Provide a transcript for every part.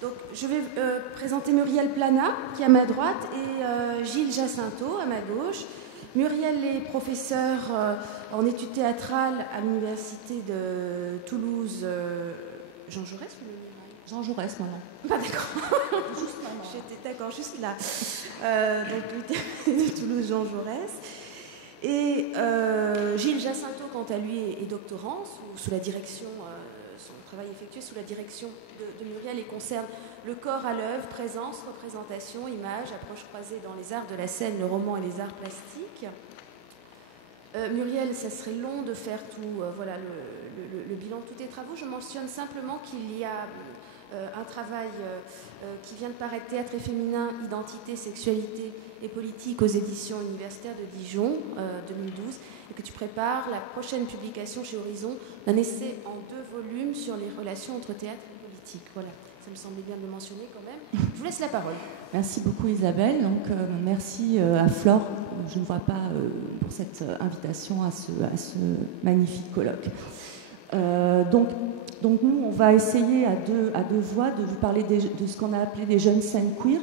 Donc, je vais présenter Muriel Plana, qui est à ma droite, et Gilles Jacinto, à ma gauche. Muriel est professeure en études théâtrales à l'université de Toulouse. Jean Jaurès ou Jean Jaurès, maintenant. Pas d'accord. J'étais d'accord, juste là. Donc, de Toulouse, Jean Jaurès. Et Gilles Jacinto, quant à lui, est doctorant sous la direction, son travail effectué sous la direction de Muriel et concerne le corps à l'œuvre, présence, représentation, image, approche croisée dans les arts de la scène, le roman et les arts plastiques. Muriel, ça serait long de faire tout, voilà, le bilan de tous tes travaux. Je mentionne simplement qu'il y a un travail qui vient de paraître, Théâtre et féminin, identité, sexualité et politique aux éditions universitaires de Dijon, 2012, et que tu prépares la prochaine publication chez Horizon d'un essai en 2 volumes sur les relations entre théâtre et politique. Voilà, ça me semblait bien de le mentionner quand même. Je vous laisse la parole. Merci beaucoup Isabelle. Donc, merci à Flore, je ne vois pas, pour cette invitation à ce magnifique colloque. Donc nous, on va essayer à deux voix de vous parler de ce qu'on a appelé des jeunes scènes queer,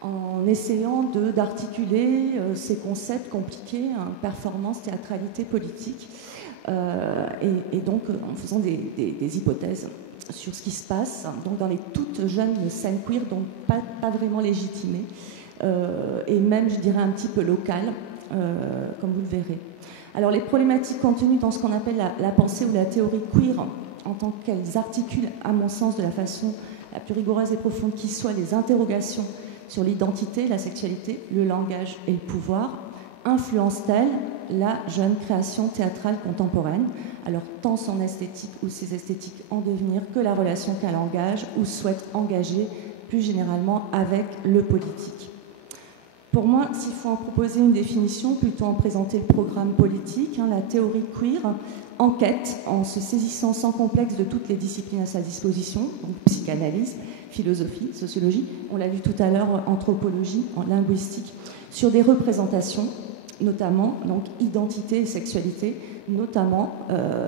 en essayant d'articuler ces concepts compliqués, hein, performance, théâtralité, politique, et donc en faisant des hypothèses sur ce qui se passe donc dans les toutes jeunes scènes queer, donc pas vraiment légitimées, et même, je dirais, un petit peu locales, comme vous le verrez. Alors les problématiques contenues dans ce qu'on appelle la pensée ou la théorie queer, en tant qu'elles articulent, à mon sens, de la façon la plus rigoureuse et profonde qui soit, les interrogations sur l'identité, la sexualité, le langage et le pouvoir, influencent-elles la jeune création théâtrale contemporaine, alors tant son esthétique ou ses esthétiques en devenir que la relation qu'elle engage ou souhaite engager plus généralement avec le politique. Pour moi, s'il faut en proposer une définition, plutôt en présenter le programme politique, la théorie queer enquête en se saisissant sans complexe de toutes les disciplines à sa disposition, donc psychanalyse, philosophie, sociologie, on l'a vu tout à l'heure, anthropologie, en linguistique, sur des représentations, notamment donc identité et sexualité, notamment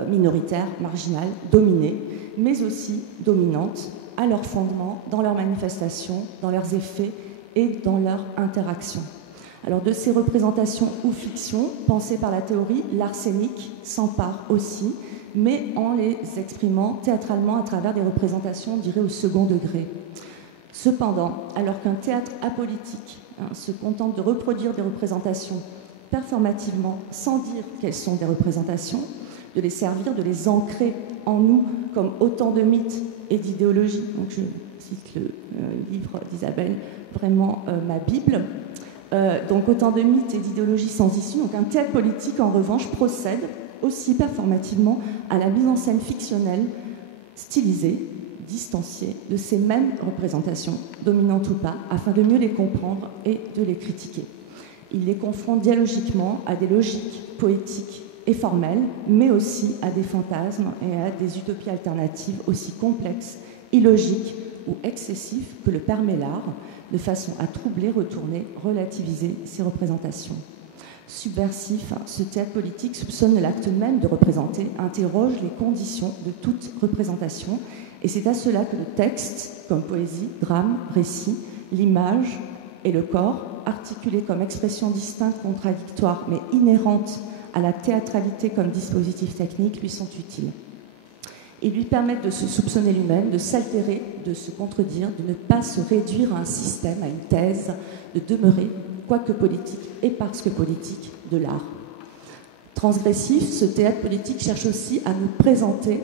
minoritaires, marginales, dominées, mais aussi dominantes, à leur fondement, dans leurs manifestations, dans leurs effets et dans leur interaction. Alors de ces représentations ou fictions, pensées par la théorie, l'art scénique s'empare aussi, mais en les exprimant théâtralement à travers des représentations, on dirait, au second degré. Cependant, alors qu'un théâtre apolitique se contente de reproduire des représentations performativement, sans dire qu'elles sont des représentations, de les servir, de les ancrer en nous comme autant de mythes et d'idéologies. Donc je cite le livre d'Isabelle, vraiment ma Bible. Donc autant de mythes et d'idéologies sans issue. Donc un théâtre politique, en revanche, procède aussi performativement à la mise en scène fictionnelle, stylisée, distanciée de ces mêmes représentations, dominantes ou pas, afin de mieux les comprendre et de les critiquer. Il les confronte dialogiquement à des logiques poétiques et formelles, mais aussi à des fantasmes et à des utopies alternatives aussi complexes, illogiques ou excessives que le permet l'art, de façon à troubler, retourner, relativiser ces représentations. Subversif, ce théâtre politique soupçonne l'acte même de représenter, interroge les conditions de toute représentation, et c'est à cela que le texte, comme poésie, drame, récit, l'image et le corps, articulés comme expression distincte, contradictoire, mais inhérente à la théâtralité comme dispositif technique, lui sont utiles. Ils lui permettent de se soupçonner lui-même, de s'altérer, de se contredire, de ne pas se réduire à un système, à une thèse, de demeurer, quoique politique et parce que politique, de l'art. Transgressif, ce théâtre politique cherche aussi à nous présenter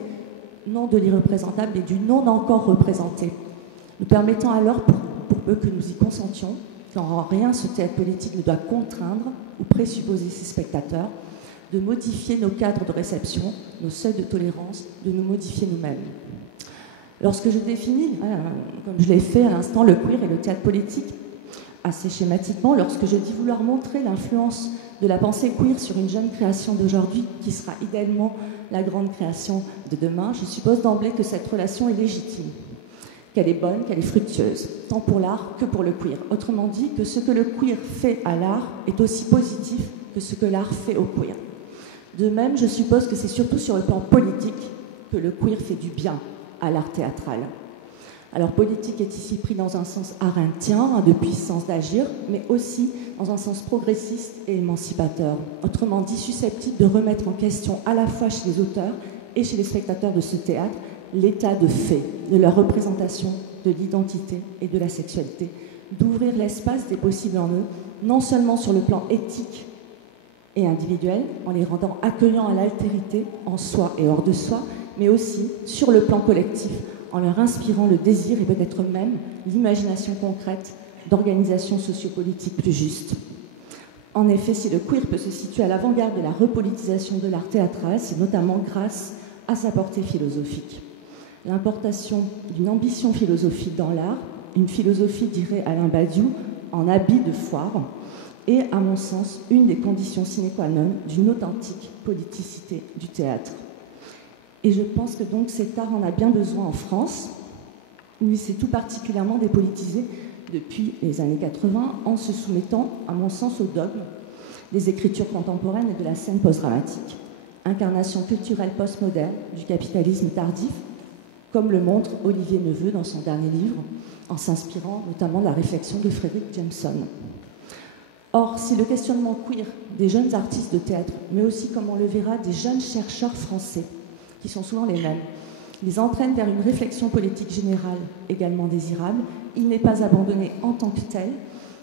non de l'irreprésentable, mais du non encore représenté, nous permettant alors, pour peu que nous y consentions, qu'en rien ce théâtre politique ne doit contraindre ou présupposer ses spectateurs, de modifier nos cadres de réception, nos seuils de tolérance, de nous modifier nous-mêmes. Lorsque je définis, comme je l'ai fait à l'instant, le queer et le théâtre politique, assez schématiquement, lorsque je dis vouloir montrer l'influence de la pensée queer sur une jeune création d'aujourd'hui, qui sera idéalement la grande création de demain, je suppose d'emblée que cette relation est légitime, qu'elle est bonne, qu'elle est fructueuse, tant pour l'art que pour le queer. Autrement dit, que ce que le queer fait à l'art est aussi positif que ce que l'art fait au queer. De même, je suppose que c'est surtout sur le plan politique que le queer fait du bien à l'art théâtral. Alors politique est ici pris dans un sens arenthien, de puissance d'agir, mais aussi dans un sens progressiste et émancipateur, autrement dit susceptible de remettre en question à la fois chez les auteurs et chez les spectateurs de ce théâtre l'état de fait de leur représentation de l'identité et de la sexualité, d'ouvrir l'espace des possibles en eux, non seulement sur le plan éthique et individuel, en les rendant accueillants à l'altérité en soi et hors de soi, mais aussi sur le plan collectif, en leur inspirant le désir et peut-être même l'imagination concrète d'organisations sociopolitiques plus justes. En effet, si le queer peut se situer à l'avant-garde de la repolitisation de l'art théâtral, c'est notamment grâce à sa portée philosophique. L'importation d'une ambition philosophique dans l'art, une philosophie, dirait Alain Badiou, en habit de foire, est, à mon sens, une des conditions sine qua non d'une authentique politicité du théâtre. Et je pense que donc cet art en a bien besoin en France, où il s'est tout particulièrement dépolitisé depuis les années 80, en se soumettant, à mon sens, au dogme des écritures contemporaines et de la scène post-dramatique, incarnation culturelle postmoderne du capitalisme tardif, comme le montre Olivier Neveu dans son dernier livre, en s'inspirant notamment de la réflexion de Frédéric Jameson. Or, si le questionnement queer des jeunes artistes de théâtre, mais aussi, comme on le verra, des jeunes chercheurs français, qui sont souvent les mêmes, les entraîne vers une réflexion politique générale également désirable, il n'est pas abandonné en tant que tel,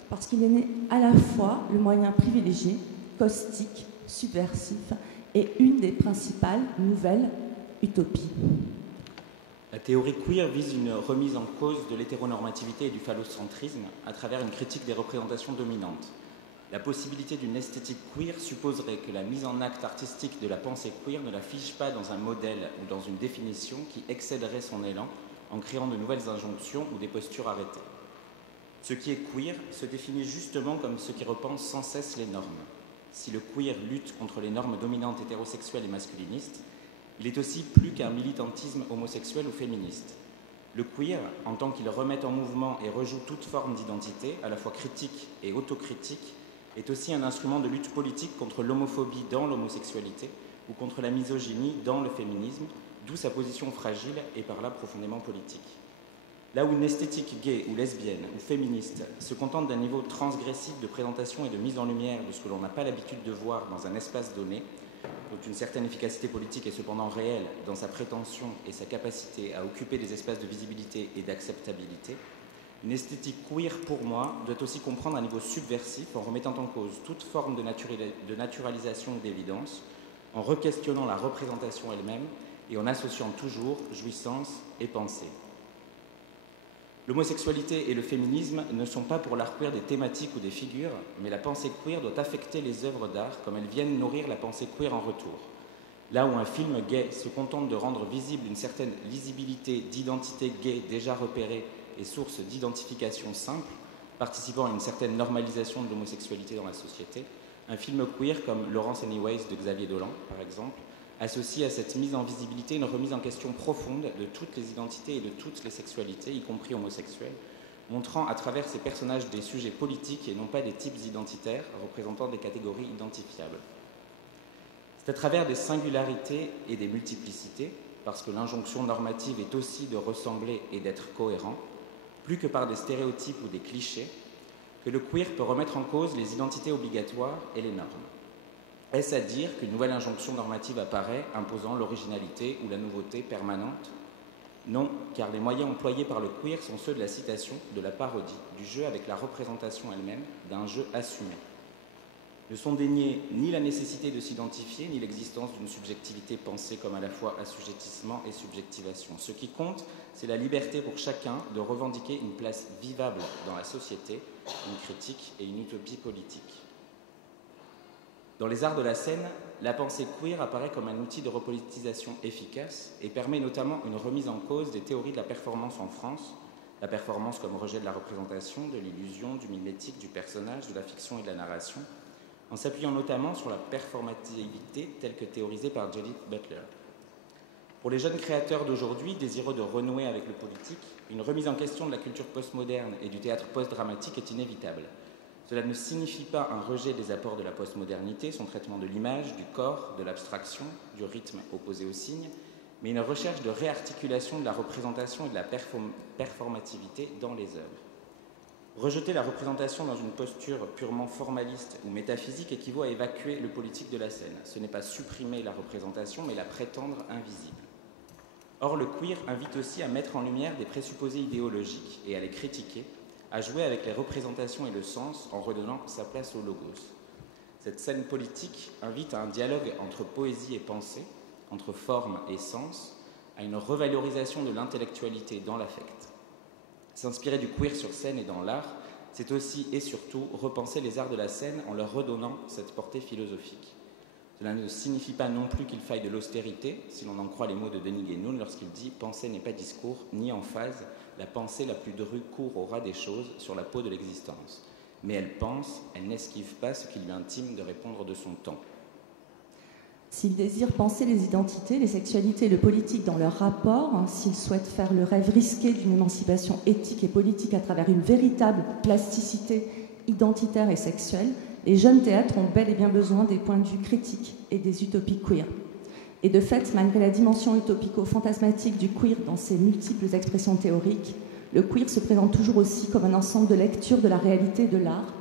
parce qu'il est né à la fois le moyen privilégié, caustique, subversif, et une des principales nouvelles utopies. La théorie queer vise une remise en cause de l'hétéronormativité et du phallocentrisme à travers une critique des représentations dominantes. La possibilité d'une esthétique queer supposerait que la mise en acte artistique de la pensée queer ne la fige pas dans un modèle ou dans une définition qui excéderait son élan en créant de nouvelles injonctions ou des postures arrêtées. Ce qui est queer se définit justement comme ce qui repense sans cesse les normes. Si le queer lutte contre les normes dominantes hétérosexuelles et masculinistes, il est aussi plus qu'un militantisme homosexuel ou féministe. Le queer, en tant qu'il remet en mouvement et rejoue toute forme d'identité, à la fois critique et autocritique, est aussi un instrument de lutte politique contre l'homophobie dans l'homosexualité ou contre la misogynie dans le féminisme, d'où sa position fragile et par là profondément politique. Là où une esthétique gay ou lesbienne ou féministe se contente d'un niveau transgressif de présentation et de mise en lumière de ce que l'on n'a pas l'habitude de voir dans un espace donné, dont une certaine efficacité politique est cependant réelle dans sa prétention et sa capacité à occuper des espaces de visibilité et d'acceptabilité, une esthétique queer, pour moi, doit aussi comprendre un niveau subversif en remettant en cause toute forme de naturalisation ou d'évidence, en requestionnant la représentation elle-même et en associant toujours jouissance et pensée. L'homosexualité et le féminisme ne sont pas pour l'art queer des thématiques ou des figures, mais la pensée queer doit affecter les œuvres d'art comme elles viennent nourrir la pensée queer en retour. Là où un film gay se contente de rendre visible une certaine lisibilité d'identité gay déjà repérée et source d'identification simple, participant à une certaine normalisation de l'homosexualité dans la société, un film queer comme Laurence Anyways de Xavier Dolan, par exemple, associe à cette mise en visibilité une remise en question profonde de toutes les identités et de toutes les sexualités, y compris homosexuelles, montrant à travers ces personnages des sujets politiques et non pas des types identitaires représentant des catégories identifiables. C'est à travers des singularités et des multiplicités, parce que l'injonction normative est aussi de ressembler et d'être cohérent, plus que par des stéréotypes ou des clichés, que le queer peut remettre en cause les identités obligatoires et les normes. Est-ce à dire qu'une nouvelle injonction normative apparaît, imposant l'originalité ou la nouveauté permanente? Non, car les moyens employés par le queer sont ceux de la citation, de la parodie, du jeu avec la représentation elle-même, d'un jeu assumé. Ne sont déniées ni la nécessité de s'identifier, ni l'existence d'une subjectivité pensée comme à la fois assujettissement et subjectivation. Ce qui compte, c'est la liberté pour chacun de revendiquer une place vivable dans la société, une critique et une utopie politique. Dans les arts de la scène, la pensée queer apparaît comme un outil de repolitisation efficace et permet notamment une remise en cause des théories de la performance en France, la performance comme rejet de la représentation, de l'illusion, du mimétique, du personnage, de la fiction et de la narration, en s'appuyant notamment sur la performativité telle que théorisée par Judith Butler. Pour les jeunes créateurs d'aujourd'hui, désireux de renouer avec le politique, une remise en question de la culture postmoderne et du théâtre post-dramatique est inévitable. Cela ne signifie pas un rejet des apports de la postmodernité, son traitement de l'image, du corps, de l'abstraction, du rythme opposé au signe, mais une recherche de réarticulation de la représentation et de la performativité dans les œuvres. Rejeter la représentation dans une posture purement formaliste ou métaphysique équivaut à évacuer le politique de la scène. Ce n'est pas supprimer la représentation, mais la prétendre invisible. Or, le queer invite aussi à mettre en lumière des présupposés idéologiques et à les critiquer, à jouer avec les représentations et le sens en redonnant sa place au logos. Cette scène politique invite à un dialogue entre poésie et pensée, entre forme et sens, à une revalorisation de l'intellectualité dans l'affect. S'inspirer du queer sur scène et dans l'art, c'est aussi et surtout repenser les arts de la scène en leur redonnant cette portée philosophique. Cela ne signifie pas non plus qu'il faille de l'austérité, si l'on en croit les mots de Denis Guénoun lorsqu'il dit « Pensée n'est pas discours, ni emphase, la pensée la plus drue court au ras des choses sur la peau de l'existence. Mais elle pense, elle n'esquive pas ce qui lui intime de répondre de son temps. » S'ils désirent penser les identités, les sexualités et le politique dans leur rapport, s'ils souhaitent faire le rêve risqué d'une émancipation éthique et politique à travers une véritable plasticité identitaire et sexuelle, les jeunes théâtres ont bel et bien besoin des points de vue critiques et des utopies queer. Et de fait, malgré la dimension utopico-fantasmatique du queer dans ses multiples expressions théoriques, le queer se présente toujours aussi comme un ensemble de lectures de la réalité de l'art,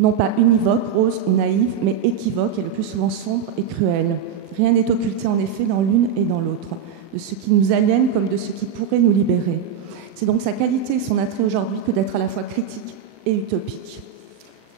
non pas univoque, rose ou naïve, mais équivoque et le plus souvent sombre et cruel. Rien n'est occulté en effet dans l'une et dans l'autre, de ce qui nous aliène comme de ce qui pourrait nous libérer. C'est donc sa qualité et son attrait aujourd'hui que d'être à la fois critique et utopique.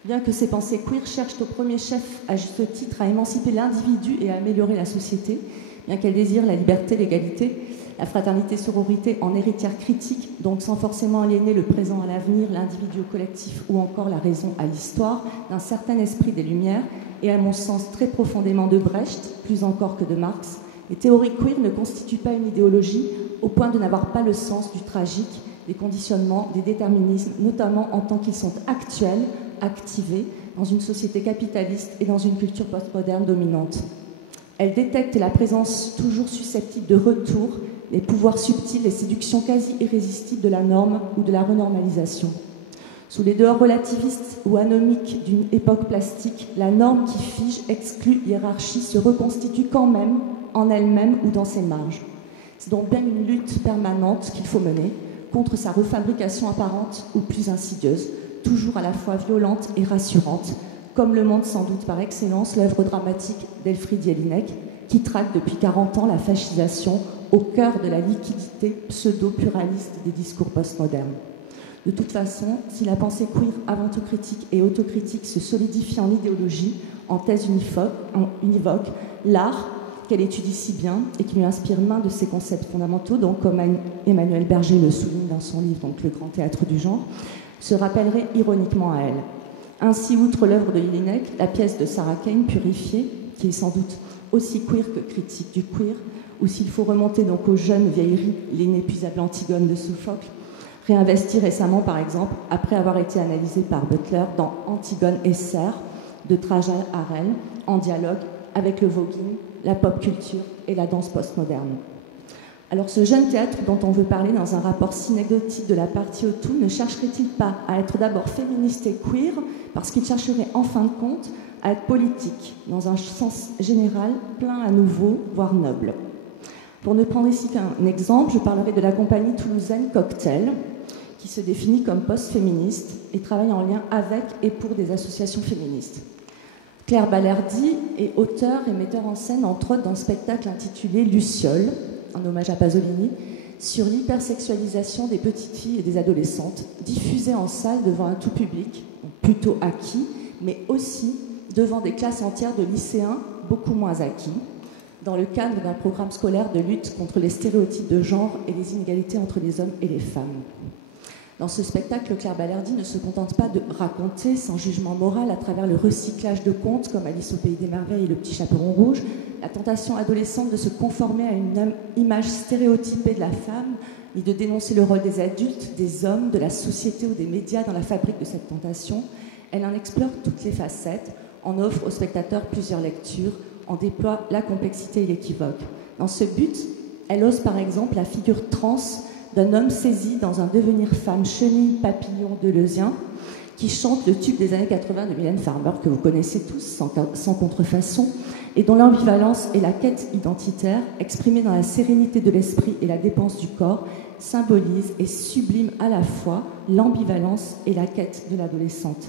Bien que ces pensées queer cherchent au premier chef, à juste titre, à émanciper l'individu et à améliorer la société, bien qu'elles désirent la liberté, l'égalité, la fraternité, sororité en héritière critique, donc sans forcément aliéner le présent à l'avenir, l'individu au collectif ou encore la raison à l'histoire, d'un certain esprit des Lumières, et à mon sens très profondément de Brecht, plus encore que de Marx, les théories queer ne constituent pas une idéologie au point de n'avoir pas le sens du tragique, des conditionnements, des déterminismes, notamment en tant qu'ils sont actuels, activés, dans une société capitaliste et dans une culture postmoderne dominante. Elle détecte la présence toujours susceptible de retour, les pouvoirs subtils, les séductions quasi irrésistibles de la norme ou de la renormalisation. Sous les dehors relativistes ou anomiques d'une époque plastique, la norme qui fige, exclut, hiérarchie se reconstitue quand même en elle-même ou dans ses marges. C'est donc bien une lutte permanente qu'il faut mener contre sa refabrication apparente ou plus insidieuse, toujours à la fois violente et rassurante, comme le montre sans doute par excellence l'œuvre dramatique d'Elfriede Jelinek, qui traque depuis 40 ans la fascisation au cœur de la liquidité pseudo-pluraliste des discours postmodernes. De toute façon, si la pensée queer aventocritique et autocritique se solidifie en idéologie, en thèse univoque, l'art, qu'elle étudie si bien et qui lui inspire main de ses concepts fondamentaux, donc comme Emmanuel Berger le souligne dans son livre donc, Le grand théâtre du genre, se rappellerait ironiquement à elle. Ainsi, outre l'œuvre de Jelinek, la pièce de Sarah Kane, Purifiée, qui est sans doute aussi queer que critique du queer, ou s'il faut remonter donc aux jeunes vieilleries, l'inépuisable Antigone de Sophocle, réinvestie récemment par exemple, après avoir été analysée par Butler dans Antigone et Serre de Trajan Harel, en dialogue avec le voguing, la pop culture et la danse postmoderne. Alors ce jeune théâtre dont on veut parler dans un rapport synecdotique de la partie au tout ne chercherait-il pas à être d'abord féministe et queer parce qu'il chercherait en fin de compte à être politique, dans un sens général, plein à nouveau, voire noble. Pour ne prendre ici qu'un exemple, je parlerai de la compagnie toulousaine Cocktail, qui se définit comme post-féministe et travaille en lien avec et pour des associations féministes. Claire Balerdi est auteure et metteur en scène, entre autres, d'un spectacle intitulé Luciole, un hommage à Pasolini, sur l'hypersexualisation des petites filles et des adolescentes, diffusée en salle devant un tout public, plutôt acquis, mais aussi devant des classes entières de lycéens beaucoup moins acquis, dans le cadre d'un programme scolaire de lutte contre les stéréotypes de genre et les inégalités entre les hommes et les femmes. Dans ce spectacle, Claire Balerdi ne se contente pas de raconter, sans jugement moral, à travers le recyclage de contes comme Alice au Pays des Merveilles et Le Petit Chaperon Rouge, la tentation adolescente de se conformer à une image stéréotypée de la femme, ni de dénoncer le rôle des adultes, des hommes, de la société ou des médias dans la fabrique de cette tentation. Elle en explore toutes les facettes, en offre aux spectateurs plusieurs lectures, en déploie la complexité et l'équivoque. Dans ce but, elle ose par exemple la figure trans d'un homme saisi dans un devenir femme chenille papillon deleuzien, qui chante le tube des années 80 de Mylène Farmer, que vous connaissez tous sans contrefaçon, et dont l'ambivalence et la quête identitaire, exprimée dans la sérénité de l'esprit et la dépense du corps, symbolisent et subliment à la fois l'ambivalence et la quête de l'adolescente.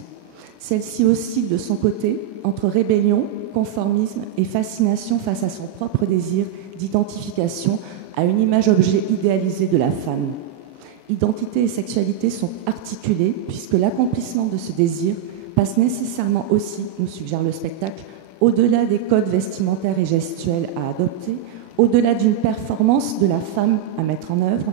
Celle-ci oscille de son côté entre rébellion, conformisme et fascination face à son propre désir d'identification à une image-objet idéalisée de la femme. Identité et sexualité sont articulées puisque l'accomplissement de ce désir passe nécessairement aussi, nous suggère le spectacle, au-delà des codes vestimentaires et gestuels à adopter, au-delà d'une performance de la femme à mettre en œuvre,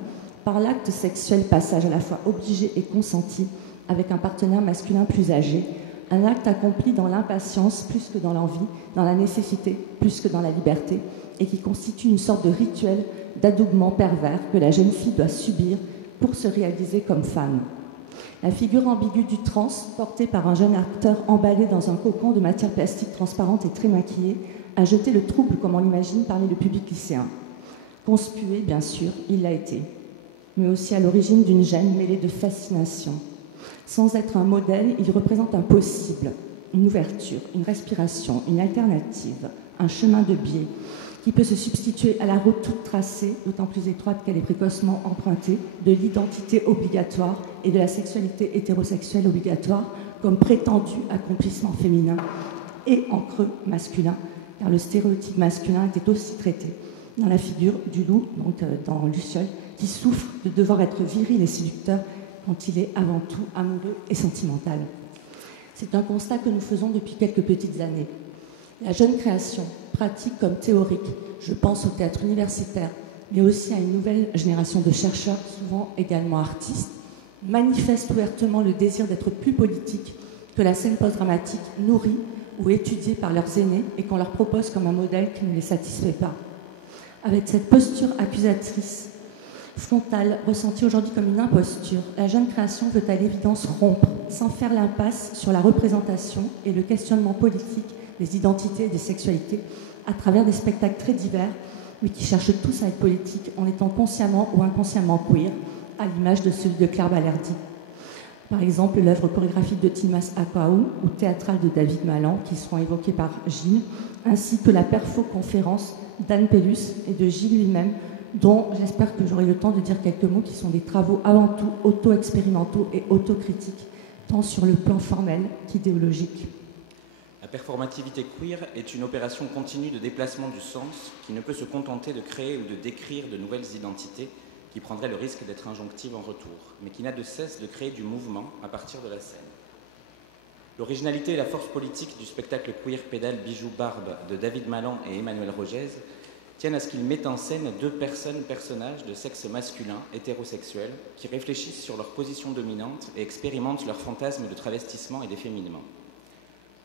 par l'acte sexuel, passage à la fois obligé et consenti avec un partenaire masculin plus âgé, un acte accompli dans l'impatience plus que dans l'envie, dans la nécessité plus que dans la liberté, et qui constitue une sorte de rituel d'adoubement pervers que la jeune fille doit subir pour se réaliser comme femme. La figure ambiguë du trans, portée par un jeune acteur emballé dans un cocon de matière plastique transparente et très maquillée, a jeté le trouble, comme on l'imagine, parmi le public lycéen. Conspué, bien sûr, il l'a été, mais aussi à l'origine d'une gêne mêlée de fascination. Sans être un modèle, il représente un possible, une ouverture, une respiration, une alternative, un chemin de biais qui peut se substituer à la route toute tracée, d'autant plus étroite qu'elle est précocement empruntée, de l'identité obligatoire et de la sexualité hétérosexuelle obligatoire comme prétendu accomplissement féminin et en creux masculin, car le stéréotype masculin était aussi traité dans la figure du loup, donc dans Luciole, qui souffre de devoir être viril et séducteur quand il est avant tout amoureux et sentimental. C'est un constat que nous faisons depuis quelques petites années. La jeune création, pratique comme théorique, je pense au théâtre universitaire, mais aussi à une nouvelle génération de chercheurs, souvent également artistes, manifeste ouvertement le désir d'être plus politique que la scène post-dramatique nourrie ou étudiée par leurs aînés et qu'on leur propose comme un modèle qui ne les satisfait pas. Avec cette posture accusatrice, frontale, ressentie aujourd'hui comme une imposture, la jeune création veut à l'évidence rompre, sans faire l'impasse sur la représentation et le questionnement politique des identités et des sexualités à travers des spectacles très divers, mais qui cherchent tous à être politiques en étant consciemment ou inconsciemment queer, à l'image de celui de Claire Balerdi. Par exemple, l'œuvre chorégraphique de Tilmas Akwaou ou théâtrale de David Malan, qui seront évoquées par Gilles, ainsi que la perfo-conférence d'Anne Pellus et de Gilles lui-même, dont j'espère que j'aurai le temps de dire quelques mots, qui sont des travaux avant tout auto-expérimentaux et autocritiques, tant sur le plan formel qu'idéologique. La performativité queer est une opération continue de déplacement du sens qui ne peut se contenter de créer ou de décrire de nouvelles identités qui prendraient le risque d'être injonctives en retour, mais qui n'a de cesse de créer du mouvement à partir de la scène. L'originalité et la force politique du spectacle queer Pédale, Bijoux, Barbe de David Malan et Emmanuel Rogez tiennent à ce qu'il mette en scène deux personnages de sexe masculin, hétérosexuels, qui réfléchissent sur leur position dominante et expérimentent leurs fantasmes de travestissement et d'efféminement.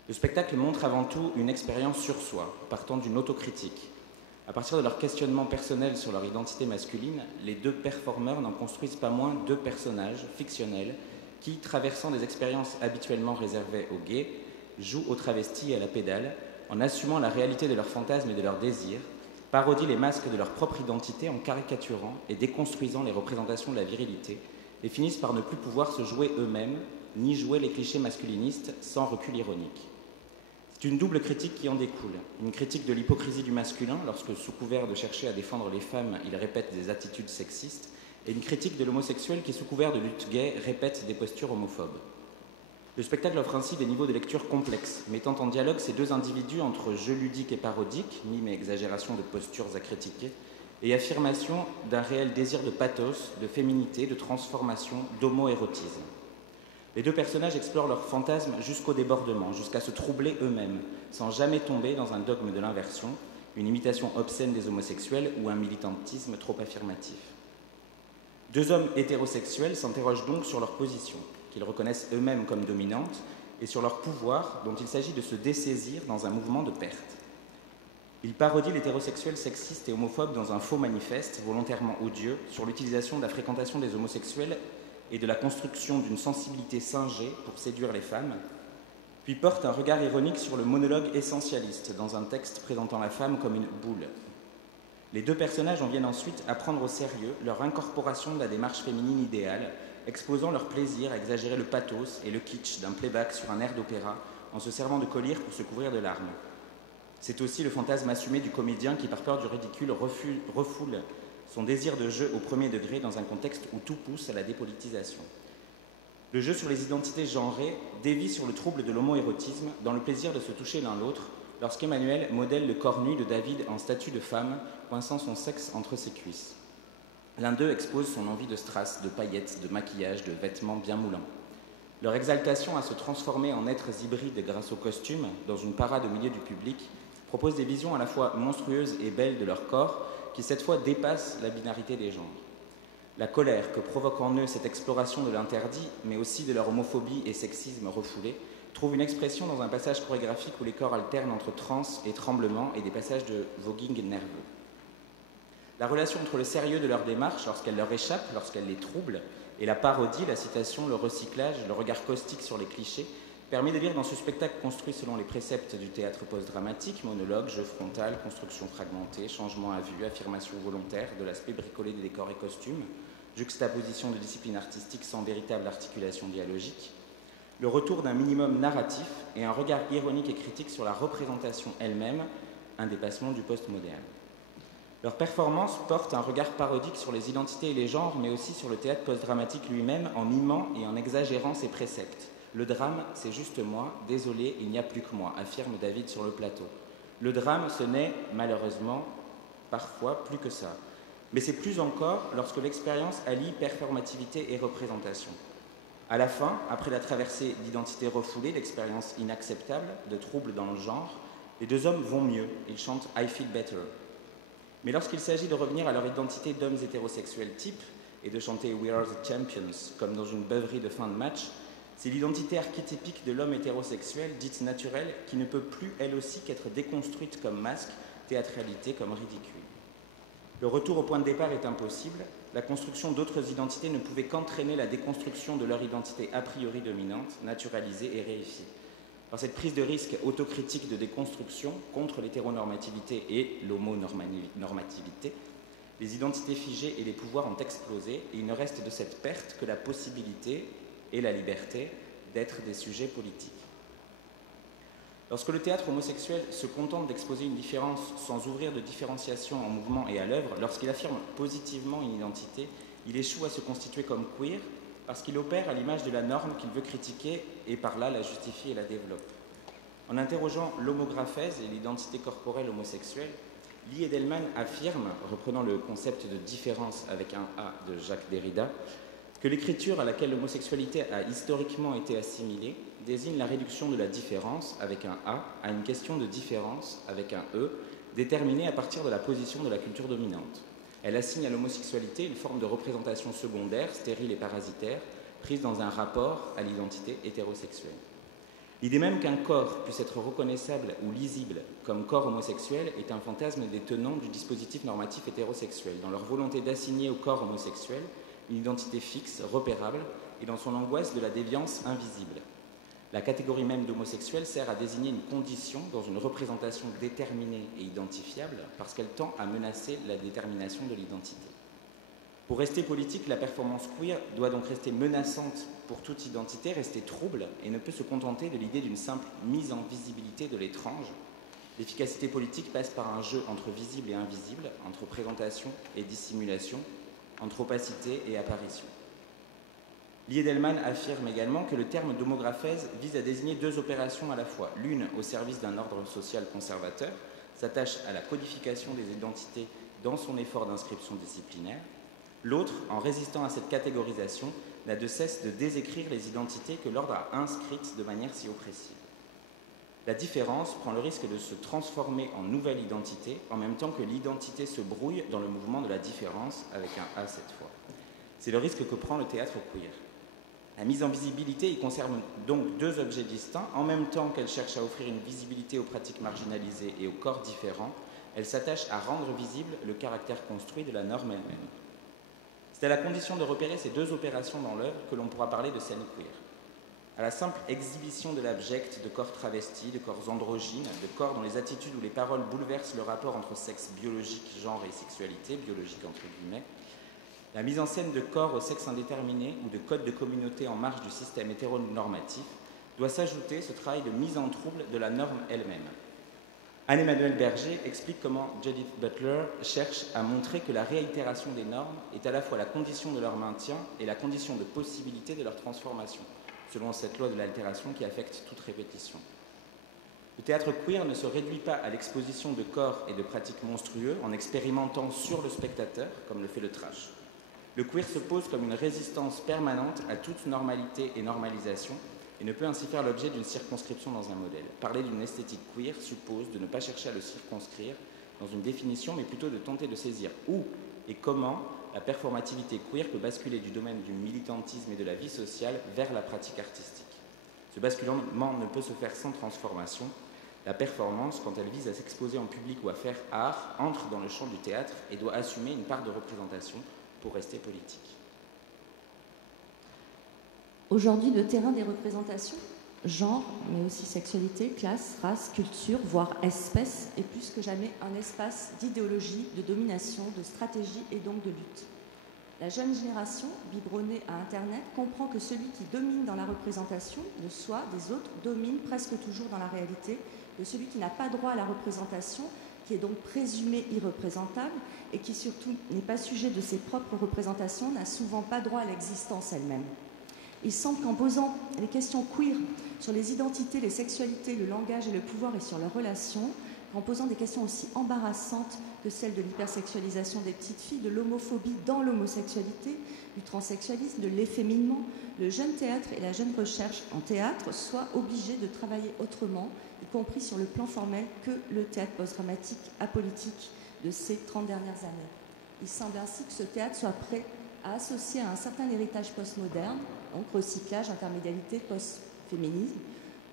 Le spectacle montre avant tout une expérience sur soi, partant d'une autocritique. À partir de leur questionnement personnel sur leur identité masculine, les deux performeurs n'en construisent pas moins deux personnages fictionnels qui, traversant des expériences habituellement réservées aux gays, jouent aux travestis et à la pédale, en assumant la réalité de leurs fantasmes et de leurs désirs, parodient les masques de leur propre identité en caricaturant et déconstruisant les représentations de la virilité, et finissent par ne plus pouvoir se jouer eux-mêmes, ni jouer les clichés masculinistes sans recul ironique. C'est une double critique qui en découle. Une critique de l'hypocrisie du masculin, lorsque, sous couvert de chercher à défendre les femmes, il répète des attitudes sexistes, et une critique de l'homosexuel qui, sous couvert de lutte gay, répète des postures homophobes. Le spectacle offre ainsi des niveaux de lecture complexes, mettant en dialogue ces deux individus entre jeu ludique et parodique, mime et exagération de postures à critiquer, et affirmation d'un réel désir de pathos, de féminité, de transformation, d'homo-érotisme. Les deux personnages explorent leurs fantasmes jusqu'au débordement, jusqu'à se troubler eux-mêmes, sans jamais tomber dans un dogme de l'inversion, une imitation obscène des homosexuels ou un militantisme trop affirmatif. Deux hommes hétérosexuels s'interrogent donc sur leur position, qu'ils reconnaissent eux-mêmes comme dominante, et sur leur pouvoir dont il s'agit de se dessaisir dans un mouvement de perte. Ils parodient l'hétérosexuel sexiste et homophobe dans un faux manifeste, volontairement odieux, sur l'utilisation de la fréquentation des homosexuels et de la construction d'une sensibilité singée pour séduire les femmes, puis portent un regard ironique sur le monologue essentialiste dans un texte présentant la femme comme une boule. Les deux personnages en viennent ensuite à prendre au sérieux leur incorporation de la démarche féminine idéale, exposant leur plaisir à exagérer le pathos et le kitsch d'un playback sur un air d'opéra en se servant de collier pour se couvrir de larmes. C'est aussi le fantasme assumé du comédien qui, par peur du ridicule, refoule son désir de jeu au premier degré dans un contexte où tout pousse à la dépolitisation. Le jeu sur les identités genrées dévie sur le trouble de l'homoérotisme dans le plaisir de se toucher l'un l'autre lorsqu'Emmanuel modèle le corps nu de David en statue de femme, coinçant son sexe entre ses cuisses. L'un d'eux expose son envie de strass, de paillettes, de maquillage, de vêtements bien moulants. Leur exaltation à se transformer en êtres hybrides grâce au costume, dans une parade au milieu du public, propose des visions à la fois monstrueuses et belles de leur corps, qui cette fois dépassent la binarité des genres. La colère que provoque en eux cette exploration de l'interdit, mais aussi de leur homophobie et sexisme refoulés, trouve une expression dans un passage chorégraphique où les corps alternent entre transe et tremblement et des passages de voguing nerveux. La relation entre le sérieux de leur démarche, lorsqu'elle leur échappe, lorsqu'elle les trouble, et la parodie, la citation, le recyclage, le regard caustique sur les clichés, permet de lire dans ce spectacle construit selon les préceptes du théâtre post-dramatique, monologue, jeu frontal, construction fragmentée, changement à vue, affirmation volontaire, de l'aspect bricolé des décors et costumes, juxtaposition de disciplines artistiques sans véritable articulation dialogique, le retour d'un minimum narratif et un regard ironique et critique sur la représentation elle-même, un dépassement du post-moderne. Leur performance porte un regard parodique sur les identités et les genres, mais aussi sur le théâtre post-dramatique lui-même, en mimant et en exagérant ses préceptes. Le drame, c'est juste moi, désolé, il n'y a plus que moi, affirme David sur le plateau. Le drame, ce n'est, malheureusement, parfois plus que ça. Mais c'est plus encore lorsque l'expérience allie performativité et représentation. À la fin, après la traversée d'identités refoulées, l'expérience inacceptable, de troubles dans le genre, les deux hommes vont mieux, ils chantent « I feel better ». Mais lorsqu'il s'agit de revenir à leur identité d'hommes hétérosexuels types et de chanter « We are the champions » comme dans une beuverie de fin de match, c'est l'identité archétypique de l'homme hétérosexuel, dite naturelle, qui ne peut plus, elle aussi, qu'être déconstruite comme masque, théâtralité comme ridicule. Le retour au point de départ est impossible, la construction d'autres identités ne pouvait qu'entraîner la déconstruction de leur identité a priori dominante, naturalisée et réifiée. Par cette prise de risque autocritique de déconstruction contre l'hétéronormativité et l'homonormativité, les identités figées et les pouvoirs ont explosé et il ne reste de cette perte que la possibilité et la liberté d'être des sujets politiques. Lorsque le théâtre homosexuel se contente d'exposer une différence sans ouvrir de différenciation en mouvement et à l'œuvre, lorsqu'il affirme positivement une identité, il échoue à se constituer comme queer parce qu'il opère à l'image de la norme qu'il veut critiquer et par là la justifie et la développe. En interrogeant l'homographèse et l'identité corporelle homosexuelle, Lee Edelman affirme, reprenant le concept de différence avec un A de Jacques Derrida, que l'écriture à laquelle l'homosexualité a historiquement été assimilée désigne la réduction de la différence, avec un A, à une question de différence, avec un E, déterminée à partir de la position de la culture dominante. Elle assigne à l'homosexualité une forme de représentation secondaire, stérile et parasitaire, prise dans un rapport à l'identité hétérosexuelle. L'idée même qu'un corps puisse être reconnaissable ou lisible comme corps homosexuel est un fantasme des tenants du dispositif normatif hétérosexuel, dans leur volonté d'assigner au corps homosexuel une identité fixe, repérable, et dans son angoisse de la déviance invisible. La catégorie même d'homosexuel sert à désigner une condition dans une représentation déterminée et identifiable parce qu'elle tend à menacer la détermination de l'identité. Pour rester politique, la performance queer doit donc rester menaçante pour toute identité, rester trouble et ne peut se contenter de l'idée d'une simple mise en visibilité de l'étrange. L'efficacité politique passe par un jeu entre visible et invisible, entre présentation et dissimulation, entre opacité et apparition. Lee Edelman affirme également que le terme d'homographèse vise à désigner deux opérations à la fois. L'une, au service d'un ordre social conservateur, s'attache à la codification des identités dans son effort d'inscription disciplinaire. L'autre, en résistant à cette catégorisation, n'a de cesse de désécrire les identités que l'ordre a inscrites de manière si oppressive. La différence prend le risque de se transformer en nouvelle identité, en même temps que l'identité se brouille dans le mouvement de la différence, avec un A cette fois. C'est le risque que prend le théâtre queer. La mise en visibilité y concerne donc deux objets distincts. En même temps qu'elle cherche à offrir une visibilité aux pratiques marginalisées et aux corps différents, elle s'attache à rendre visible le caractère construit de la norme elle-même. C'est à la condition de repérer ces deux opérations dans l'œuvre que l'on pourra parler de scène queer. À la simple exhibition de l'abject de corps travestis, de corps androgynes, de corps dont les attitudes ou les paroles bouleversent le rapport entre sexe biologique, genre et sexualité, biologique entre guillemets, La mise en scène de corps au sexe indéterminé ou de codes de communauté en marge du système hétéronormatif doit s'ajouter ce travail de mise en trouble de la norme elle-même. Anne-Emmanuelle Berger explique comment Judith Butler cherche à montrer que la réitération des normes est à la fois la condition de leur maintien et la condition de possibilité de leur transformation, selon cette loi de l'altération qui affecte toute répétition. Le théâtre queer ne se réduit pas à l'exposition de corps et de pratiques monstrueux en expérimentant sur le spectateur, comme le fait le trash. Le queer se pose comme une résistance permanente à toute normalité et normalisation et ne peut ainsi faire l'objet d'une circonscription dans un modèle. Parler d'une esthétique queer suppose de ne pas chercher à le circonscrire dans une définition, mais plutôt de tenter de saisir où et comment la performativité queer peut basculer du domaine du militantisme et de la vie sociale vers la pratique artistique. Ce basculement ne peut se faire sans transformation. La performance, quand elle vise à s'exposer en public ou à faire art, entre dans le champ du théâtre et doit assumer une part de représentation pour rester politique. Aujourd'hui, le terrain des représentations, genre, mais aussi sexualité, classe, race, culture, voire espèce, est plus que jamais un espace d'idéologie, de domination, de stratégie et donc de lutte. La jeune génération, biberonnée à Internet, comprend que celui qui domine dans la représentation de soi, des autres, domine presque toujours dans la réalité, que celui qui n'a pas droit à la représentation, qui est donc présumé irreprésentable et qui surtout n'est pas sujet de ses propres représentations, n'a souvent pas droit à l'existence elle-même. Il semble qu'en posant les questions queer sur les identités, les sexualités, le langage et le pouvoir et sur leurs relations, qu'en posant des questions aussi embarrassantes que celles de l'hypersexualisation des petites filles, de l'homophobie dans l'homosexualité, du transsexualisme, de l'efféminement, le jeune théâtre et la jeune recherche en théâtre soient obligés de travailler autrement, y compris sur le plan formel, que le théâtre post-dramatique apolitique de ces 30 dernières années. Il semble ainsi que ce théâtre soit prêt à associer à un certain héritage postmoderne, donc recyclage, intermédialité, post-féminisme,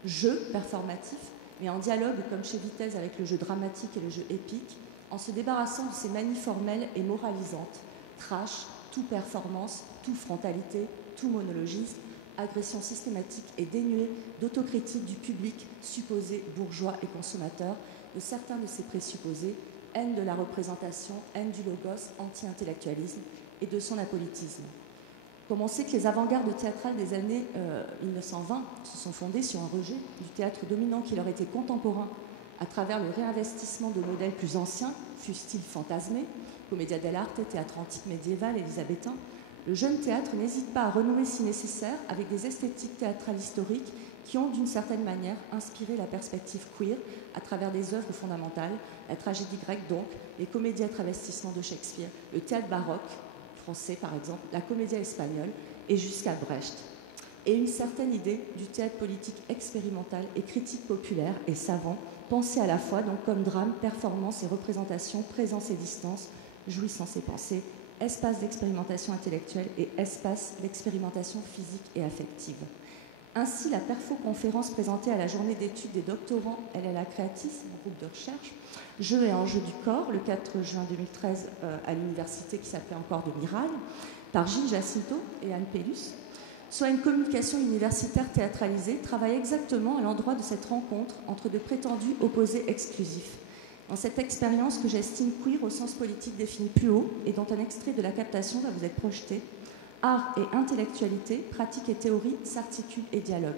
jeu performatif, mais en dialogue comme chez Vitesse avec le jeu dramatique et le jeu épique, en se débarrassant de ces manies formelles et moralisantes, trash, tout performance, tout frontalité, tout monologisme, agression systématique et dénuée d'autocritique du public supposé bourgeois et consommateur, de certains de ces présupposés, haine de la représentation, haine du logos, anti-intellectualisme et de son apolitisme. Comme on sait que les avant-gardes théâtrales des années 1920 se sont fondées sur un rejet du théâtre dominant qui leur était contemporain à travers le réinvestissement de modèles plus anciens, fussent-ils fantasmés, commedia dell'arte, théâtre antique médiéval, élisabétain, le jeune théâtre n'hésite pas à renouer si nécessaire avec des esthétiques théâtrales historiques qui ont d'une certaine manière inspiré la perspective queer à travers des œuvres fondamentales, la tragédie grecque donc, les comédies à travestissement de Shakespeare, le théâtre baroque français par exemple, la comédia espagnole et jusqu'à Brecht. Et une certaine idée du théâtre politique expérimental et critique populaire et savant, pensé à la fois donc comme drame, performance et représentation, présence et distance, jouissance et pensée, espace d'expérimentation intellectuelle et espace d'expérimentation physique et affective. Ainsi, la Perfo-conférence présentée à la journée d'études des doctorants LLA Creatis, mon groupe de recherche, Jeux et enjeux du corps, le 4 juin 2013 à l'université qui s'appelait encore de Mirail, par Gilles Jacinto et Anne Pellus, soit une communication universitaire théâtralisée, travaille exactement à l'endroit de cette rencontre entre de prétendus opposés exclusifs. Dans cette expérience que j'estime queer au sens politique défini plus haut et dont un extrait de la captation va vous être projeté, art et intellectualité, pratique et théorie s'articulent et dialoguent.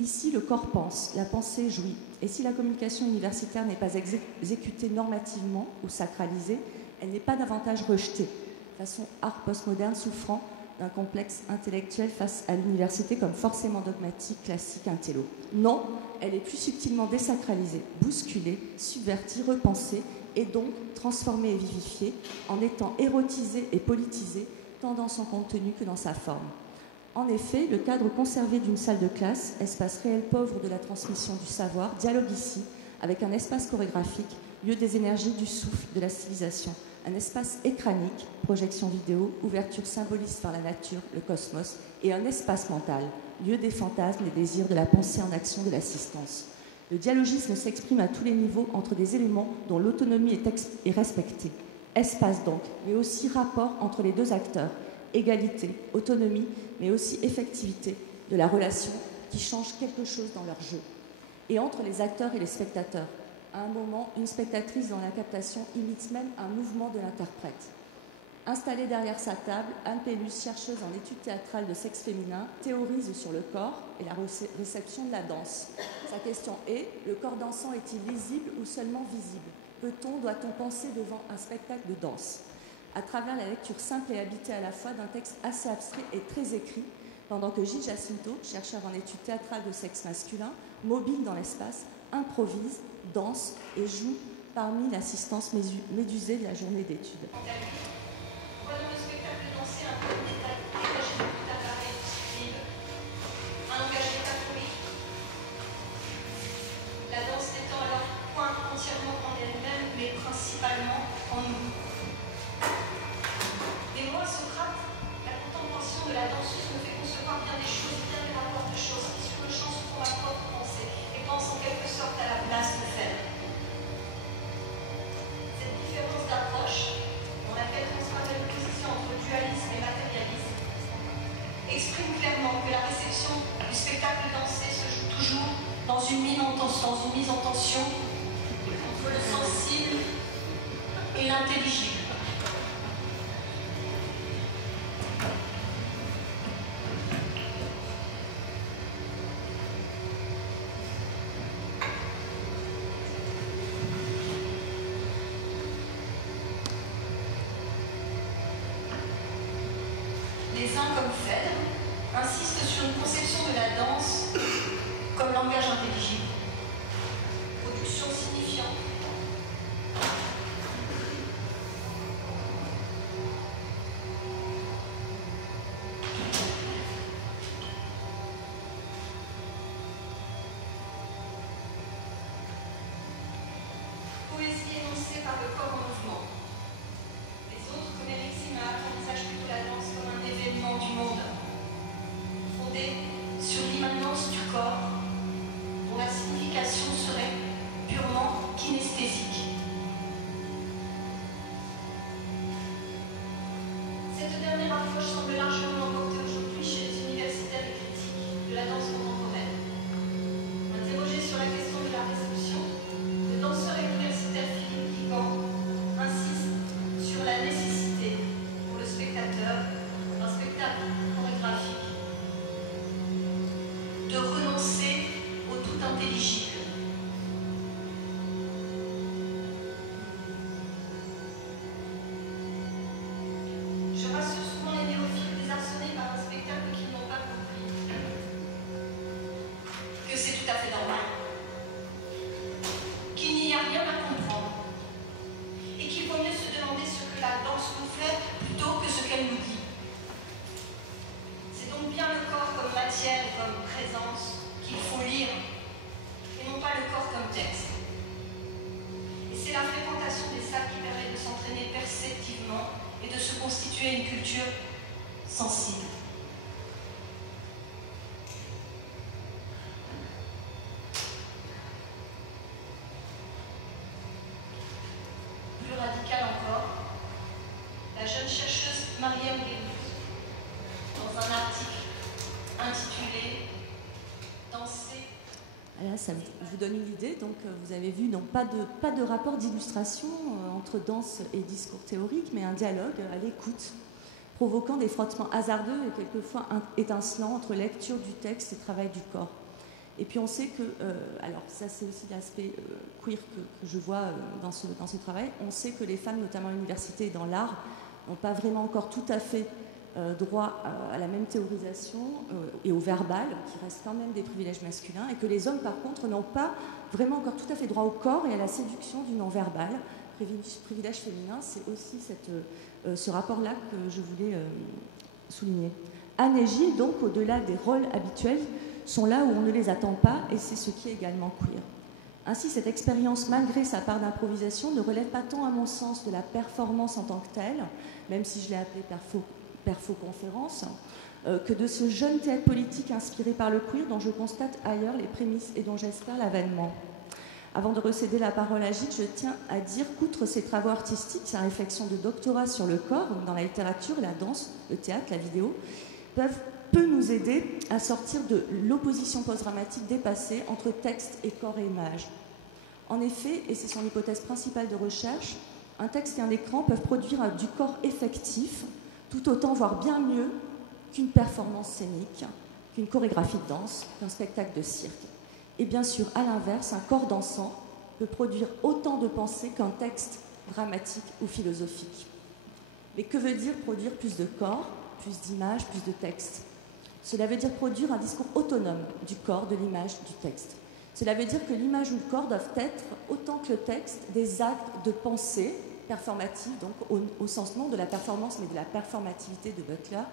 Ici, le corps pense, la pensée jouit. Et si la communication universitaire n'est pas exécutée normativement ou sacralisée, elle n'est pas davantage rejetée, façon art postmoderne souffrant d'un complexe intellectuel face à l'université comme forcément dogmatique, classique, intello. Non, elle est plus subtilement désacralisée, bousculée, subvertie, repensée, et donc transformée et vivifiée, en étant érotisée et politisée, tant dans son contenu que dans sa forme. En effet, le cadre conservé d'une salle de classe, espace réel pauvre de la transmission du savoir, dialogue ici avec un espace chorégraphique, lieu des énergies, du souffle, de la civilisation, un espace écranique, projection vidéo, ouverture symboliste par la nature, le cosmos, et un espace mental, lieu des fantasmes, des désirs, de la pensée en action, de l'assistance. Le dialogisme s'exprime à tous les niveaux entre des éléments dont l'autonomie est respectée. Espace donc, mais aussi rapport entre les deux acteurs, égalité, autonomie, mais aussi effectivité de la relation qui change quelque chose dans leur jeu. Et entre les acteurs et les spectateurs, à un moment, une spectatrice dans la captation imite même un mouvement de l'interprète. Installée derrière sa table, Anne Pellus, chercheuse en études théâtrales de sexe féminin, théorise sur le corps et la réception de la danse. Sa question est, le corps dansant est-il lisible ou seulement visible? Peut-on, doit-on penser devant un spectacle de danse? À travers la lecture simple et habitée à la fois d'un texte assez abstrait et très écrit, pendant que Gilles Jacinto, chercheur en études théâtrales de sexe masculin, mobile dans l'espace, improvise, danse et joue parmi l'assistance médusée de la journée d'études. Voyons le spectacle danser un peu dégagé de tout appareil subtil, un langage métaphorique. La danse n'étant alors point entièrement en elle-même, mais principalement en nous. Mais moi, Socrate, la contemplation de la danseuse me fait concevoir bien des choses, bien des rapports de choses qui sur le champ se font ma propre pensée et pensent en quelque sorte à la place de faire. Cette différence d'approche, dans laquelle transparaît l'opposition entre dualisme et matérialisme, exprime clairement que la réception du spectacle dansé se joue toujours dans une mise en tension entre le sensible et l'intelligible. Les uns, comme Phèdre, insistent sur une conception de la danse comme langage intelligible, production signifiante. Poésie énoncée par le corps en mouvement. Les autres, comme Alexina, envisagent plutôt la danse comme un événement du monde, fondé sur l'immanence du corps, dont la signification serait purement kinesthésique. Cette dernière approche semble largement emportée aujourd'hui chez les universitaires et critiques de la danse contemporaine. Interrogé sur la question de la réception, le danseur universitaire Philippe Guigan insiste sur la nécessité pour le spectateur d'un spectacle chorégraphique de renoncer au tout intelligible. Je rassure souvent les néophytes désarçonnés par un spectacle qu'ils n'ont pas compris, que c'est tout à fait normal, qu'il n'y a rien à comprendre, et qu'il vaut mieux se demander ce que la danse nous fait plutôt que ce qu'elle nous dit. C'est donc bien le corps comme matière et comme présence qu'il faut lire, et non pas le corps comme texte. Et c'est la fréquentation des salles qui permet de s'entraîner perceptivement et de se constituer une culture sensible. Plus radicale encore, la jeune chercheuse Mariam Guénouz, dans un article intitulé « Danser ». Là, ça vous donne une idée. Donc, vous avez vu, donc, pas de rapport d'illustration entre danse et discours théorique, mais un dialogue à l'écoute, provoquant des frottements hasardeux et quelquefois étincelants entre lecture du texte et travail du corps. Et puis on sait que, alors ça c'est aussi l'aspect queer que je vois dans ce travail, on sait que les femmes, notamment à l'université et dans l'art, n'ont pas vraiment encore tout à fait droit à la même théorisation et au verbal, qui reste quand même des privilèges masculins, et que les hommes par contre n'ont pas vraiment encore tout à fait droit au corps et à la séduction du non-verbal. Privilège féminin, c'est aussi ce rapport-là que je voulais souligner. Anne et Gilles, donc, au-delà des rôles habituels, sont là où on ne les attend pas, et c'est ce qui est également queer. Ainsi, cette expérience, malgré sa part d'improvisation, ne relève pas tant, à mon sens, de la performance en tant que telle, même si je l'ai appelée perfo-conférence, que de ce jeune théâtre politique inspiré par le queer, dont je constate ailleurs les prémices et dont j'espère l'avènement. Avant de recéder la parole à Gilles, je tiens à dire qu'outre ses travaux artistiques, sa réflexion de doctorat sur le corps, dans la littérature, la danse, le théâtre, la vidéo, peut nous aider à sortir de l'opposition post-dramatique dépassée entre texte et corps et image. En effet, et c'est son hypothèse principale de recherche, Un texte et un écran peuvent produire du corps effectif, tout autant, voire bien mieux, qu'une performance scénique, qu'une chorégraphie de danse, qu'un spectacle de cirque. Et bien sûr, à l'inverse, un corps dansant peut produire autant de pensées qu'un texte dramatique ou philosophique. Mais que veut dire produire plus de corps, plus d'images, plus de texte? Cela veut dire produire un discours autonome du corps, de l'image, du texte. Cela veut dire que l'image ou le corps doivent être, autant que le texte, des actes de pensée performative, donc au sens non de la performance, mais de la performativité de Butler,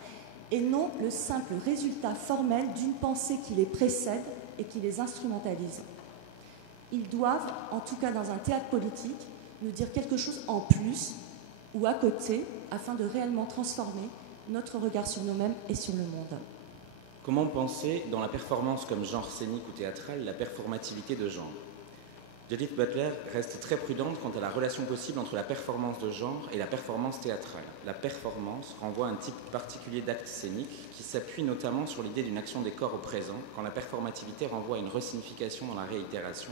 et non le simple résultat formel d'une pensée qui les précède et qui les instrumentalise. Ils doivent, en tout cas dans un théâtre politique, nous dire quelque chose en plus ou à côté, afin de réellement transformer notre regard sur nous-mêmes et sur le monde. Comment penser, dans la performance comme genre scénique ou théâtral, la performativité de genre? Judith Butler reste très prudente quant à la relation possible entre la performance de genre et la performance théâtrale. La performance renvoie à un type particulier d'acte scénique qui s'appuie notamment sur l'idée d'une action des corps au présent, quand la performativité renvoie à une resignification dans la réitération,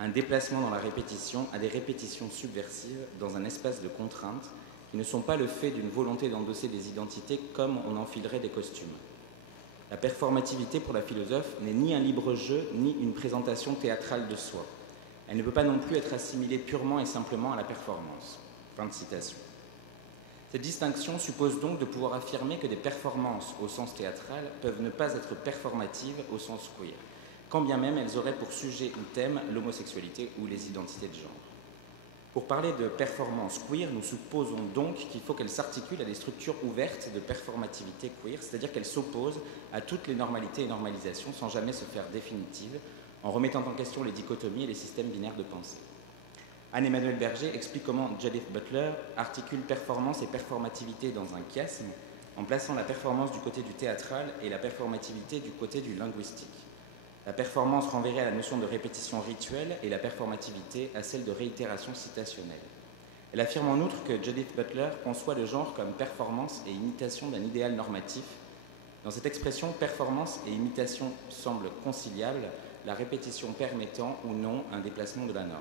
un déplacement dans la répétition, à des répétitions subversives dans un espace de contraintes qui ne sont pas le fait d'une volonté d'endosser des identités comme on enfilerait des costumes. La performativité pour la philosophe n'est ni un libre jeu, ni une présentation théâtrale de soi. Elle ne peut pas non plus être assimilée purement et simplement à la performance. Fin de citation. Cette distinction suppose donc de pouvoir affirmer que des performances au sens théâtral peuvent ne pas être performatives au sens queer, quand bien même elles auraient pour sujet ou thème l'homosexualité ou les identités de genre. Pour parler de performance queer, nous supposons donc qu'il faut qu'elle s'articule à des structures ouvertes de performativité queer, c'est-à-dire qu'elle s'oppose à toutes les normalités et normalisations sans jamais se faire définitive, en remettant en question les dichotomies et les systèmes binaires de pensée. Anne-Emmanuelle Berger explique comment Judith Butler articule performance et performativité dans un chiasme, en plaçant la performance du côté du théâtral et la performativité du côté du linguistique. La performance renverrait à la notion de répétition rituelle et la performativité à celle de réitération citationnelle. Elle affirme en outre que Judith Butler conçoit le genre comme performance et imitation d'un idéal normatif. Dans cette expression, performance et imitation semblent conciliables, la répétition permettant ou non un déplacement de la norme.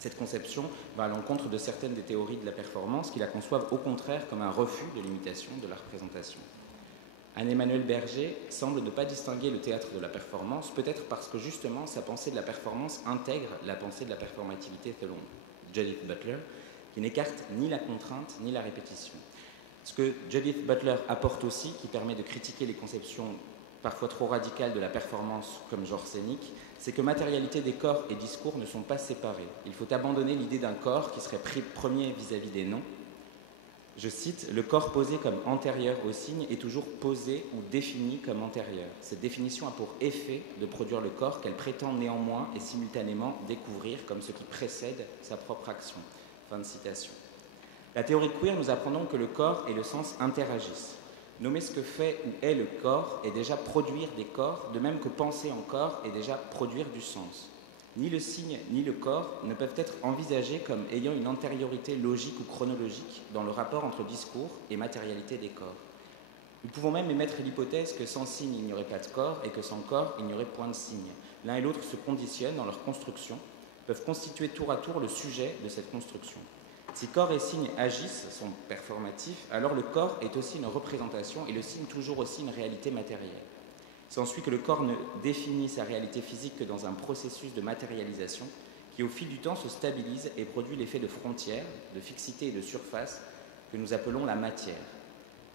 Cette conception va à l'encontre de certaines des théories de la performance qui la conçoivent au contraire comme un refus de l'imitation de la représentation. Anne-Emmanuelle Berger semble ne pas distinguer le théâtre de la performance, peut-être parce que justement sa pensée de la performance intègre la pensée de la performativité selon Judith Butler, qui n'écarte ni la contrainte ni la répétition. Ce que Judith Butler apporte aussi, qui permet de critiquer les conceptions parfois trop radicales de la performance comme genre scénique, c'est que matérialité des corps et discours ne sont pas séparés. Il faut abandonner l'idée d'un corps qui serait pris premier vis-à-vis des noms. Je cite, « Le corps posé comme antérieur au signe est toujours posé ou défini comme antérieur. Cette définition a pour effet de produire le corps qu'elle prétend néanmoins et simultanément découvrir comme ce qui précède sa propre action. » Fin de citation. La théorie queer nous apprend donc que le corps et le sens interagissent. Nommer ce que fait ou est le corps est déjà produire des corps, de même que penser en corps est déjà produire du sens. Ni le signe ni le corps ne peuvent être envisagés comme ayant une antériorité logique ou chronologique dans le rapport entre discours et matérialité des corps. Nous pouvons même émettre l'hypothèse que sans signe il n'y aurait pas de corps et que sans corps il n'y aurait point de signe. L'un et l'autre se conditionnent dans leur construction, peuvent constituer tour à tour le sujet de cette construction. Si corps et signe agissent, sont performatifs, alors le corps est aussi une représentation et le signe toujours aussi une réalité matérielle. S'ensuit que le corps ne définit sa réalité physique que dans un processus de matérialisation qui au fil du temps se stabilise et produit l'effet de frontière, de fixité et de surface que nous appelons la matière.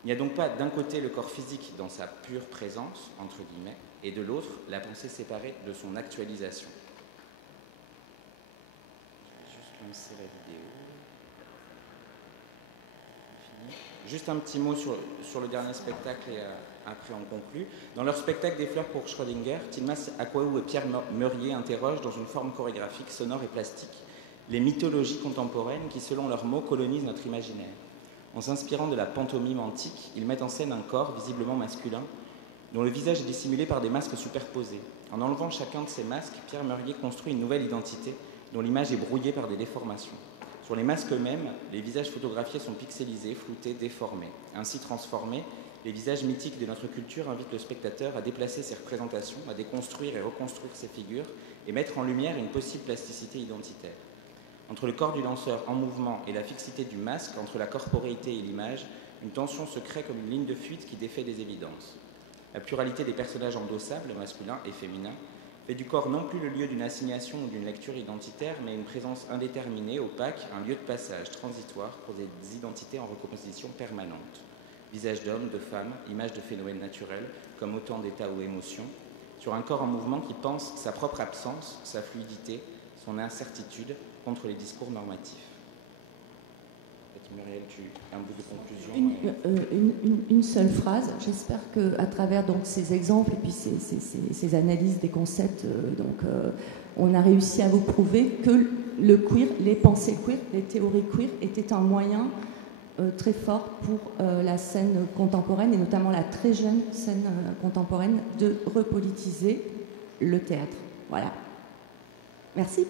Il n'y a donc pas d'un côté le corps physique dans sa pure présence, entre guillemets, et de l'autre la pensée séparée de son actualisation. Je vais juste lancer la vidéo. Juste un petit mot sur le dernier spectacle et après on conclut. Dans leur spectacle Des fleurs pour Schrödinger, Tilmas Akwaou et Pierre Meurier interrogent dans une forme chorégraphique, sonore et plastique les mythologies contemporaines qui, selon leurs mots, colonisent notre imaginaire. En s'inspirant de la pantomime antique, ils mettent en scène un corps visiblement masculin dont le visage est dissimulé par des masques superposés. En enlevant chacun de ces masques, Pierre Meurier construit une nouvelle identité dont l'image est brouillée par des déformations. Sur les masques eux-mêmes, les visages photographiés sont pixelisés, floutés, déformés. Ainsi transformés, les visages mythiques de notre culture invitent le spectateur à déplacer ses représentations, à déconstruire et reconstruire ses figures et mettre en lumière une possible plasticité identitaire. Entre le corps du danseur en mouvement et la fixité du masque, entre la corporéité et l'image, une tension se crée comme une ligne de fuite qui défait des évidences. La pluralité des personnages endossables, masculins et féminins, fait du corps non plus le lieu d'une assignation ou d'une lecture identitaire, mais une présence indéterminée, opaque, un lieu de passage transitoire pour des identités en recomposition permanente. Visage d'homme, de femme, images de phénomènes naturels, comme autant d'états ou émotions, sur un corps en mouvement qui pense sa propre absence, sa fluidité, son incertitude contre les discours normatifs. Muriel, tu as un bout de conclusion? Une seule phrase. J'espère qu'à travers donc, ces exemples et puis ces analyses des concepts, on a réussi à vous prouver que le queer, les pensées queer, les théories queer étaient un moyen très fort pour la scène contemporaine et notamment la très jeune scène contemporaine de repolitiser le théâtre. Voilà. Merci.